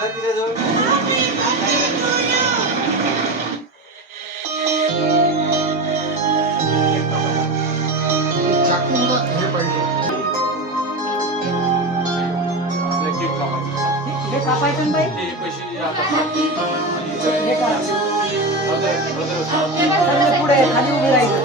पुढे खाली उभी राहायचं.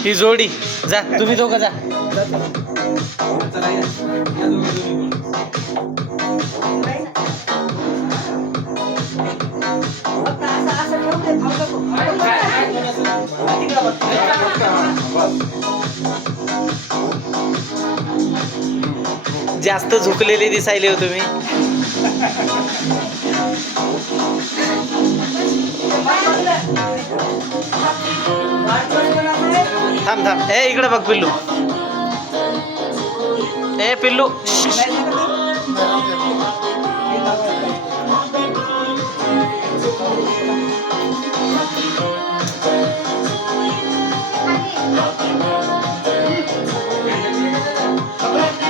ही जोडी जा, तुम्ही दोघं जा. जास्त झुकलेले दिसायले हो तुम्ही. थांब थांब. ए इकडे बघ पिल्लू. ए पिल्लू.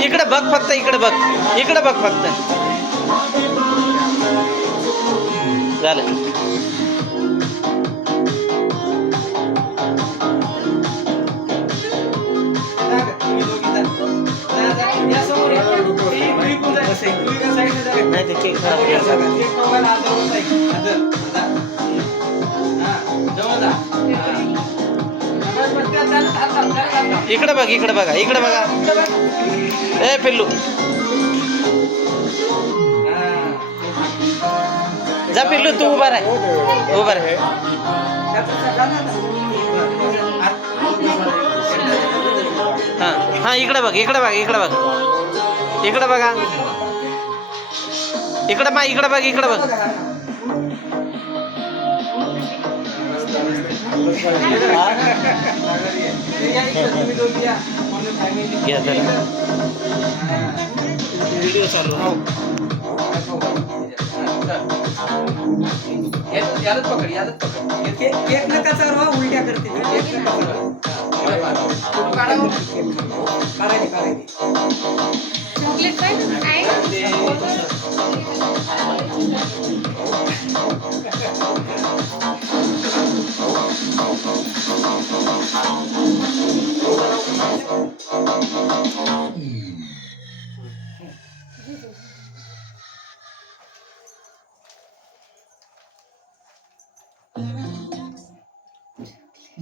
इकडे बघ फक्त, इकडे बघ, इकडे बघ फक्त. झालं. इकडे बघ, इकडे बघा, इकडे बघा. ए पिल्लू जा. पिल्लू तू उभा राह, उभा राह. हा हा इकडे बघ, इकडे बघ, इकडे बघ, इकडे बघा. इकडे बघ, इकडे बघ, इकडे बघ. व्हिडिओ चालू. यादच पकड, यादच पकड. एक नका चालवा, उलट्या करते.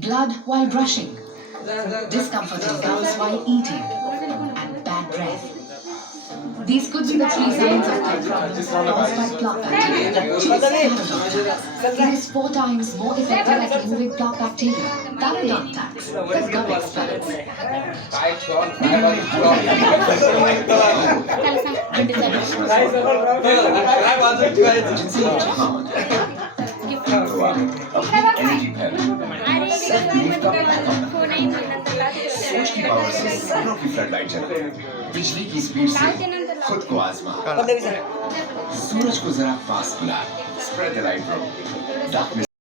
Blood while brushing, discomfort in gums while eating, and bad breath. These could be the 3 signs of gut problems caused by gut bacteria. Choose Parodontax. It is 4 times more effective at removing gut bacteria. Parodontax, the gum experts. सोच की power से सैकड़ों की floodlight चला. बिजली की speed से खुद को आजमा. सूरज को जरा फास्ट बुला. Spread the light bro.